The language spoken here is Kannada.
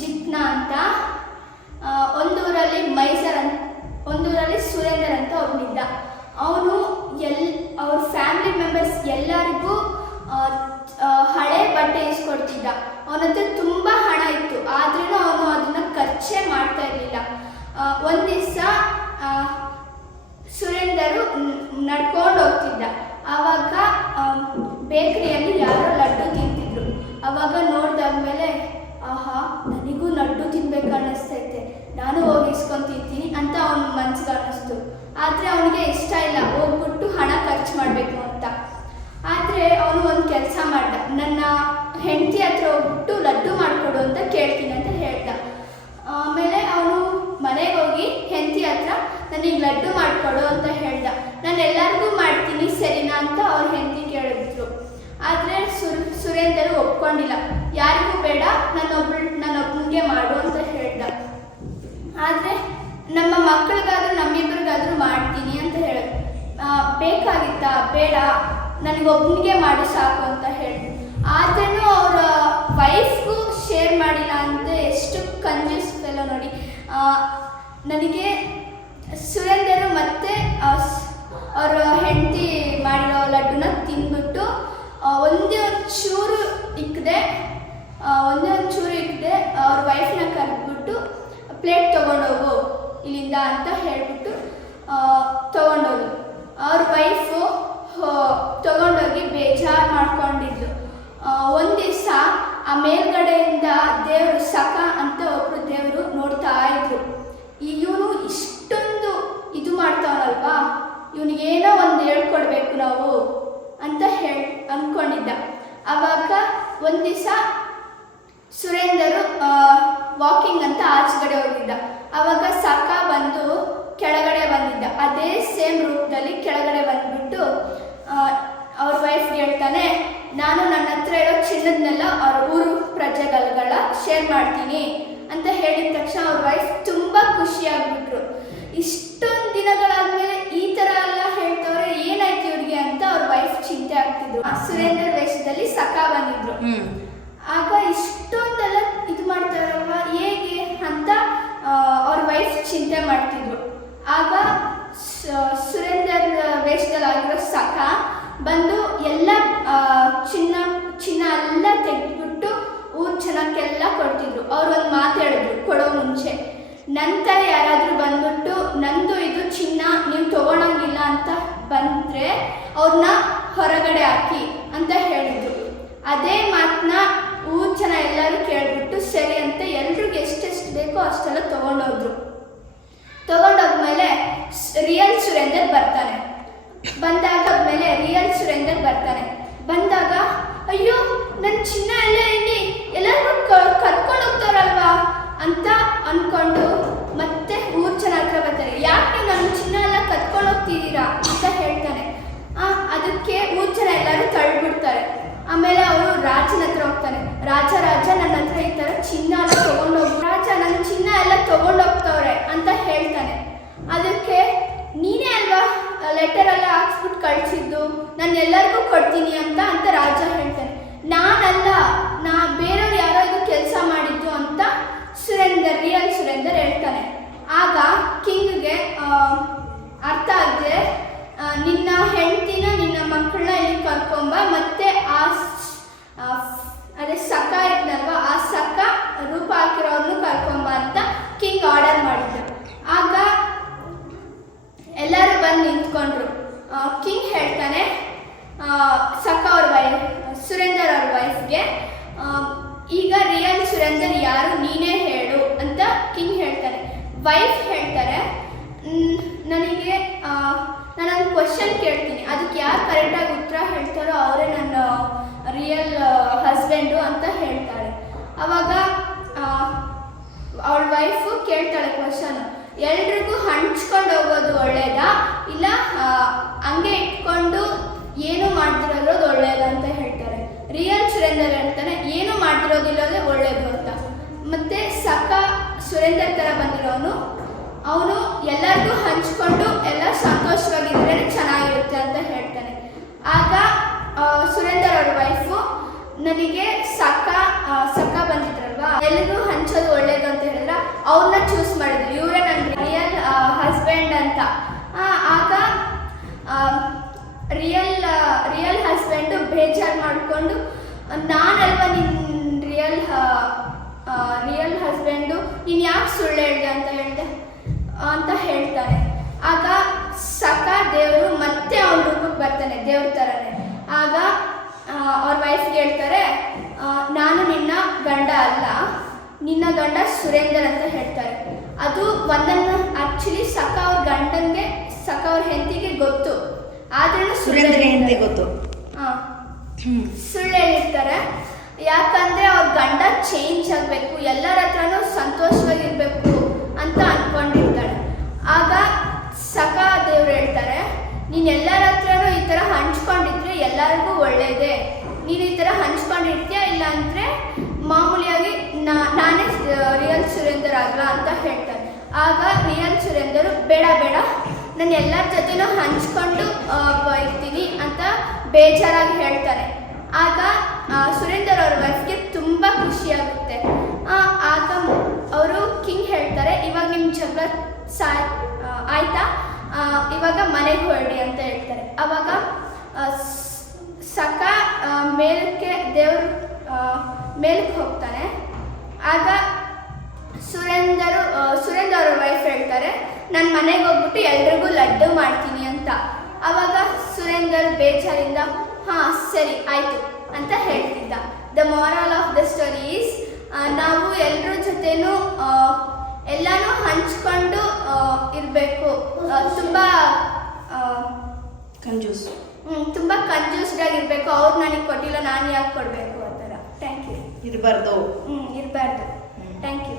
ಜಿತ್ನ ಅಂತ. ಒಂದೂರಲ್ಲಿ ಮೈಸರ್ ಅಂತ ಒಂದೂರಲ್ಲಿ ಸುರೇಂದರ್ ಅಂತ ಒಬ್ಬನಿದ್ದ ಅವನು ಎಲ್, ಅವ್ರ ಫ್ಯಾಮಿಲಿ ಮೆಂಬರ್ಸ್ ಎಲ್ಲರಿಗೂ ಹಳೆ ಬಟ್ಟೆ ಇಸ್ಕೊಡ್ತಿದ್ದ. ಅವನ ಹತ್ರ ತುಂಬ ಹಣ ಇತ್ತು. ಆದ್ರೂ ಅವನು ಅದನ್ನ ಖರ್ಚೇ ಮಾಡ್ತಾ ಇರಲಿಲ್ಲ. ಒಂದು ಸುರೇಂದರು ನಡ್ಕೊಂಡು ಹೋಗ್ತಿದ್ದ. ಆವಾಗ ಬೇಕರಿಯಲ್ಲಿ ಯಾರೋ ಲಡ್ಡು ತಿಂತಿದ್ರು. ಅವಾಗ ನೋಡ್ದಾದ್ಮೇಲೆ ಆಹಾ, ನನಗೂ ಲಡ್ಡು ತಿನ್ಬೇಕು ಅನ್ನಿಸ್ತೈತೆ. ನಾನು ಹೋಗಿ ಇಸ್ಕೊಂಡು ತಿಂತೀನಿ ಅಂತ ಅವನ ಮನ್ಸಿಗೆ ಅನ್ನಿಸ್ತು. ಆದರೆ ಅವನಿಗೆ ಇಷ್ಟ ಇಲ್ಲ, ಹೋಗ್ಬಿಟ್ಟು ಹಣ ಖರ್ಚು ಮಾಡಬೇಕು ಅಂತ. ಆದರೆ ಅವನು ಒಂದು ಕೆಲಸ ಮಾಡ್ದ. ನನ್ನ ಹೆಂಡತಿ ಹತ್ರ ಹೋಗ್ಬಿಟ್ಟು ಲಡ್ಡು ಮಾಡಿಕೊಡು ಅಂತ ಕೇಳ್ತೀನಿ ಅಂತ ಹೇಳ್ದ. ಆಮೇಲೆ ಅವನು ಮನೆಗೆ ಹೋಗಿ ಹೆಂಡತಿ ಹತ್ರ ನನಗೆ ಲಡ್ಡು ಮಾಡಿಕೊಡು ಅಂತ ಹೇಳ್ದ. ನಾನು ಎಲ್ಲರಿಗೂ ಮಾಡ್ತೀನಿ, ಸರಿನಾ ಅಂತ ಅವ್ರ ಹೆಂಡತಿ ಕೇಳಿದ್ರು. ಆದರೆ ಸುರೇಂದರು ಒಪ್ಕೊಂಡಿಲ್ಲ. ಯಾರಿಗೂ ಬೇಡ ನನ್ನೊಬ್ಬಳು ನನ್ನೊಬ್ಬನಿಗೆ ಮಾಡು ಅಂತ ಹೇಳ್ದ. ಆದರೆ, ನಮ್ಮ ಮಕ್ಕಳಿಗಾದ್ರೂ, ನಮ್ಮಿಬ್ಬರಿಗಾದ್ರೂ ಮಾಡ್ತೀನಿ ಅಂತ ಹೇಳ. ಬೇಕಾಗಿತ್ತ, ಬೇಡ ನನಗೊಬ್ಬನಿಗೆ ಮಾಡು ಸಾಕು ಅಂತ ಹೇಳಿದ್ರು ಆದ್ರೂ ಅವರ ವೈಫ್ಗೂ ಶೇರ್ ಮಾಡಿಲ್ಲ ಅಂತ ಎಷ್ಟು ಕಂಜೂಸ್ ಫೆಲೋ ನೋಡಿ ನನಗೆ ಸುರೇಂದ್ರರು ಮತ್ತೆ ಅವರ ಹೆಂಡತಿ ಮಾಡಿರೋ ಲಡ್ಡುನ ತಿಂದ್ಬಿಟ್ಟು ಒಂದೇ ಒಂದು ಚೂರು ಇಕ್ಕದೆ. ಒಂದೇ ಒಂದು ಚೂರು ಇಕ್ಕದೆ. ಅವ್ರ ವೈಫ್ನ ಕರೆದ್ಬಿಟ್ಟು ಪ್ಲೇಟ್ ತೊಗೊಂಡೋಗು ಇಲ್ಲಿಂದ ಅಂತ ಹೇಳ್ಬಿಟ್ಟು ತೊಗೊಂಡೋಗು. ಅವ್ರ ವೈಫು ತೊಗೊಂಡೋಗಿ ಬೇಜಾರು ಮಾಡ್ಕೊಂಡಿದ್ಲು. ಒಂದು ದಿವಸ ಆ ಮೇಲ್ಗಡೆಯಿಂದ ದೇವರು ಸಖ ಅಂತ ಒಬ್ರು ದೇವರು ನೋಡ್ತಾ ಇದ್ರು ಇವನು ಇಷ್ಟೊಂದು ಇದು ಮಾಡ್ತಾವನಲ್ವಾ ಇವನಿಗೇನೋ ಒಂದು ಹೇಳ್ಕೊಡ್ಬೇಕು ನಾವು ಅಂತ ಹೇಳಿ ಅಂದ್ಕೊಂಡಿದ್ದ. ಆವಾಗ ಒಂದು ದಿವಸ ಸುರೇಂದರು ವಾಕಿಂಗ್ ಅಂತ ಆಚೆಗಡೆ ಹೋಗಿದ್ದ. ಆವಾಗ ಸಾಕ ಬಂದು ಕೆಳಗಡೆ ಬಂದಿದ್ದ. ಅದೇ ಸೇಮ್ ರೂಪದಲ್ಲಿ ಕೆಳಗಡೆ ಬಂದ್ಬಿಟ್ಟು ಅವ್ರ ವೈಫ್ ಹೇಳ್ತಾನೆ, ನಾನು ನನ್ನ ಹತ್ರ ಇರೋ ಚಿನ್ನದನ್ನೆಲ್ಲ ಅವ್ರ ಊರು ಪ್ರಜೆಗಳ ಶೇರ್ ಮಾಡ್ತೀನಿ. ಅಂತ ಹೇಳಿದ ತಕ್ಷಣ ಅವ್ರ ವೈಫ್ ತುಂಬ ಖುಷಿಯಾಗ್ಬಿಟ್ರು ಇಷ್ಟೊಂದು ದಿನಗಳಾದ್ಮೇಲೆ ಈ ಥರ ಎಲ್ಲ ಹೇಳ್ತವ್ರೆ ಏನಾಯ್ತು ಇವ್ರಿಗೆ ಅಂತ ಅವ್ರ ವೈಫ್ ಚಿಂತೆ ಆಗ್ತಿದ್ರು ಆ ಸುರೇಂದ್ರ ವೇಷದಲ್ಲಿ ಸಖ ಬಂದಿದ್ರು. ಆಗ ಇಷ್ಟೊಂದೆಲ್ಲ ಇದು ಮಾಡ್ತಾರಲ್ವ? ಹೇಗೆ ಅಂತ ಅವ್ರ ವೈಫ್ ಚಿಂತೆ ಮಾಡ್ತಿದ್ರು. ಆಗ ಸುರೇಂದ್ರ ವೇಷದಲ್ಲಿ ಆಗಿರೋ ಸಖ ಬಂದು ಎಲ್ಲ ಚಿನ್ನ ಚಿನ್ನ ಎಲ್ಲ ತೆಗೆದ್ಬಿಟ್ಟು ಊರ್ ಜನಕ್ಕೆಲ್ಲ ಕೊಡ್ತಿದ್ರು. ಅವ್ರು ಒಂದು ಮಾತಾಡಿದ್ರು ಕೊಡೋ ಮುಂಚೆ. ನಂತರ ಯಾರಾದರೂ ಬಂದ್ಬಿಟ್ಟು ನಂದು ಇದು ಚಿನ್ನ ನೀವು ತಗೊಳಂಗಿಲ್ಲ ಅಂತ ಬಂದರೆ ಅವ್ರನ್ನ ಹೊರಗಡೆ ಹಾಕಿ ಅಂತ ಹೇಳಿದ್ರು. ಅದೇ ಮಾತನ್ನ ಊರ್ ಜನ ಎಲ್ಲರೂ ಕೇಳಿಬಿಟ್ಟು, ಸರಿ ಅಂತ ಎಲ್ರಿಗೂ ಎಷ್ಟೆಷ್ಟು ಬೇಕೋ ಅಷ್ಟೆಲ್ಲ ತಗೊಂಡೋದ್ರು. ತಗೊಂಡೋದ್ಮೇಲೆ ರಿಯಲ್ ಸುರೇಂದರ್ ಬಂದಾಗ ಮೇಲೆ ರಿಯಲ್ ಸುರೇಂದರ್ ಬರ್ತಾನೆ ಬಂದಾಗ, ಅಯ್ಯೋ ನನ್ನ ಚಿನ್ನ ಎಲ್ಲ ಇಲ್ಲಿ ಎಲ್ಲರೂ ಕತ್ಕೊಂಡು ಹೋಗ್ತಾರಲ್ವಾ ಅಂತ ಅನ್ಕೊಂಡು ಮತ್ತೆ ಊರ್ ಜನ ಹತ್ರ ಬರ್ತಾರೆ ಯಾಕೆ ನನ್ನ ಚಿನ್ನ ಎಲ್ಲ ಕತ್ಕೊಂಡು ಹೋಗ್ತಿದ್ದೀರಾ ಅಂತ ಹೇಳ್ತಾನೆ ಆ, ಅದಕ್ಕೆ ಊರ್ ಜನ ಎಲ್ಲರೂ ತಳ್ಬಿಡ್ತಾರೆ ಆಮೇಲೆ ಅವರು ರಾಜನ ಹತ್ರ ಹೋಗ್ತಾನೆ ರಾಜ ರಾಜ ನನ್ನ ಹತ್ರ ಈ ಥರ ಚಿನ್ನ ಎಲ್ಲ ತಗೊಂಡೋಗ್ ರಾಜ ನನ್ನ ಚಿನ್ನ ಎಲ್ಲ ತಗೊಂಡೋಗ್ತವ್ರೆ ಅಂತ ಹೇಳ್ತಾನೆ ಅದಕ್ಕೆ ನೀನೇ ಅಲ್ವಾ ಲೆಟರ್ ಎಲ್ಲ ಹಾಕ್ಸ್ಬಿಟ್ಟು ಕಳಿಸಿದ್ದು ಎಲ್ಲರಿಗೂ ಕೊಡ್ತೀನಿ ಅಂತ ಅಂತ ರಾಜ ಹೇಳ್ತಾನೆ. ನಾನಲ್ಲ, ನಾ ಬೇರೆಯವ್ರು ಯಾರೋ ಇದು ಕೆಲಸ ಮಾಡಿದ್ದು ಅಂತ ಸುರೇಂದರ್ ರಿಯಲ್ ಸುರೇಂದರ್ ಹೇಳ್ತಾನೆ. ಆಗ ಕಿಂಗ್ಗೆ ಅರ್ಥ ಆಗದೆ ನಿನ್ನ ಹೆಂಡತಿನ ನಿನ್ನ ಮಕ್ಕಳನ್ನ ಇಲ್ಲಿ ಕರ್ಕೊಂಬ, ಮತ್ತೆ ಆ ಅದೇ ಸಕ ಇದ್ನಲ್ವ, ಆ ಸಕ ರೂಪ ಹಾಕಿರೋರ್ನು ಕರ್ಕೊಂಬ ಅಂತ ಕಿಂಗ್ ಆರ್ಡರ್ ಮಾಡಿದ್ದ. ಆಗ ಎಲ್ಲರೂ ಬಂದು ನಿಂತ್ಕೊಂಡ್ರು. ಕಿಂಗ್ ಹೇಳ್ತಾನೆ ಸಕ ಅವ್ರ ವೈ ಸುರೇಂದರ್ ಅವ್ರ ವೈಫ್ಗೆ ಈಗ ರಿಯಲ್ ಸುರೇಂದರ್ ಯಾರು ನೀನೇ ಹೇಳು ಅಂತ ಕಿಂಗ್ ಹೇಳ್ತಾರೆ. ವೈಫ್ ಹೇಳ್ತಾರೆ "ಮ್, ನನಗೆ ನಾನೊಂದು ಕ್ವಶನ್ ಕೇಳ್ತೀನಿ. ಅದಕ್ಕೆ ಯಾರು ಕರೆಕ್ಟಾಗಿ ಉತ್ತರ ಹೇಳ್ತಾರೋ ಅವರೇ ನನ್ನ ರಿಯಲ್ ಹಸ್ಬೆಂಡು ಅಂತ ಹೇಳ್ತಾರೆ. ಅವಾಗ ಅವಳ ವೈಫು ಕೇಳ್ತಾಳೆ ಕ್ವಶನ್ ಎಲ್ರಿಗೂ ಹಂಚ್ಕೊಂಡು ಹೋಗೋದು ಒಳ್ಳೇದಾ? ಇಲ್ಲ ಹಂಗೆ ಇಟ್ಕೊಂಡು ಏನು ಮಾಡ್ತಿರೋದು ಒಳ್ಳೇದಾ ಅಂತ ಹೇಳ್ತಾರೆ ರಿಯಲ್ ಸುರೇಂದರ್ ಅಂತಾನೆ ಏನು ಮಾಡ್ತಿರೋದಿಲ್ಲದೆ ಒಳ್ಳೇದು ಅಂತ ಮತ್ತೆ ಸಕ್ಕ ಸುರೇಂದರ್ ಥರ ಬಂದಿರೋನು, ಅವನು ಎಲ್ಲರಿಗೂ ಹಂಚ್ಕೊಂಡು ಎಲ್ಲ ಸಂತೋಷವಾಗಿದ್ರೆ ಚೆನ್ನಾಗಿರುತ್ತೆ ಅಂತ ಹೇಳ್ತಾನೆ. ಆಗ ಸುರೇಂದರ್ ಅವ್ರ ವೈಫು ನನಗೆ ಸಕ್ಕ ಸಕ್ಕ ಸಕ ಬಂದಿದ್ರಲ್ವಾ? ಎಲ್ಲರಿಗೂ ಹಂಚೋದು ಅವ್ರನ್ನ ಚೂಸ್ ಮಾಡಿದ್ರು ಇವರೇ ನನ್ನ ರಿಯಲ್ ಹಸ್ಬೆಂಡ್ ಅಂತ ಆ, ಆಗ ರಿಯಲ್ ರಿಯಲ್ ಹಸ್ಬೆಂಡು ಬೇಜಾರು ಮಾಡಿಕೊಂಡು, ನಾನಲ್ವ ನಿನ್ನ ರಿಯಲ್ ರಿಯಲ್ ಹಸ್ಬೆಂಡು ನೀನು ಯಾಕೆ ಸುಳ್ಳು ಹೇಳಿದೆ ಅಂತ ಹೇಳಿದೆ? ಅಂತ ಹೇಳ್ತಾನೆ ಆಗ ಸಕ ದೇವರು ಮತ್ತೆ ಅವ್ರ ರೂಪಕ್ಕೆ ಬರ್ತಾನೆ, ದೇವ್ರ ಥರನೇ ಆಗ ಅವ್ರ ವೈಫ್ಗೆ ಹೇಳ್ತಾರೆ ನಾನು ನಿನ್ನ ಗಂಡ ಅಲ್ಲ, ನಿನ್ನ ಗಂಡ ಸುರೇಂದರ್ ಅಂತ ಹೇಳ್ತಾರೆ. ಅದು ಒಂದನ್ನು ಆಕ್ಚುಲಿ ಸಕ ಅವ್ರ ಗಂಡಂಗೆ ಸಕ ಅವ್ರ ಹೆಂಡತಿಗೆ ಗೊತ್ತು. ಆದ್ರೂ ಸುರೇಂದ್ರ ಹೆಂಡತಿ ಗೊತ್ತು. ಸುಳ್ಳು ಹೇಳಿರ್ತಾರೆ ಯಾಕಂದ್ರೆ ಅವ್ರ ಗಂಡ ಚೇಂಜ್ ಆಗಬೇಕು, ಎಲ್ಲರ ಹತ್ರನೂ ಸಂತೋಷವಾಗಿರ್ಬೇಕು ಅಂತ ಅನ್ಕೊಂಡಿರ್ತಾಳೆ. ಆಗ ಸಕ ದೇವ್ರು ಹೇಳ್ತಾರೆ, ನೀನು ಎಲ್ಲರ ಹತ್ರನೂ ಈ ಥರ ಹಂಚ್ಕೊಂಡಿದ್ರೆ ಎಲ್ಲರಿಗೂ ಒಳ್ಳೇದೇ. ನೀನು ಈ ಥರ ಹಂಚ್ಕೊಂಡಿರ್ತೀಯ ಇಲ್ಲ ಅಂದ್ರೆ ಮಾಮೂಲಿಯಾಗಿ ನಾ, ನಾನೇ ರಿಯಲ್ ಸುರೇಂದರ್ ಆಗಲ್ಲ ಅಂತ ಹೇಳ್ತಾರೆ. ಆಗ ರಿಯಲ್ ಸುರೇಂದರ್, ಬೇಡ ಬೇಡ. ನಾನು ಎಲ್ಲರ ಜೊತೆನೂ ಹಂಚ್ಕೊಂಡು ಬೇಜಾರಾಗಿ ಹೇಳ್ತಾರೆ. ಆಗ ಸುರೇಂದ್ರ ಅವ್ರ ವೈಫ್ಗೆ ತುಂಬ ಖುಷಿಯಾಗುತ್ತೆ ಆಗ ಅವರು ಕಿಂಗ್ ಹೇಳ್ತಾರೆ, ಇವಾಗ ನಿಮ್ಮ ಜಗಳ ಸಾ ಆಯ್ತಾ? ಇವಾಗ ಮನೆಗೆ ಹೊರಡಿ ಅಂತ ಹೇಳ್ತಾರೆ. ಅವಾಗ ಸಕ ಮೇಲಕ್ಕೆ ದೇವ್ರ ಮೇಲಕ್ಕೆ ಹೋಗ್ತಾನೆ. ಆಗ ಸುರೇಂದ್ರ ಸುರೇಂದ್ರ ಸುರೇಂದರ್ ಅವ್ರ ವೈಫ್ ಹೇಳ್ತಾರೆ, ನಾನು ಮನೆಗೆ ಹೋಗ್ಬಿಟ್ಟು ಎಲ್ರಿಗೂ ಲಡ್ಡು ಮಾಡ್ತೀನಿ ಅಂತ. ಅವಾಗ ಸುರೇಂದರ್ ಬೇಜಾರಿಂದ ಹಾಂ ಸರಿ ಆಯಿತು ಅಂತ ಹೇಳ್ತಿದ್ದ. The moral of the story is ನಾವು ಎಲ್ಲರ ಜೊತೆನೂ ಎಲ್ಲನೂ ಹಂಚ್ಕೊಂಡು ಇರಬೇಕು. ತುಂಬ ಕಂಜೂಸ್. ತುಂಬ ಕಂಜೂಸ್ಡಾಗಿರಬೇಕು ಅವ್ರು ನನಗೆ ಕೊಟ್ಟಿಲ್ಲ ನಾನು ಯಾಕೆ ಕೊಡಬೇಕು? ಆ ಥರ. ಥ್ಯಾಂಕ್ ಯು ಇರಬಾರ್ದು. ಹ್ಞೂ ಇರಬಾರ್ದು. Thank you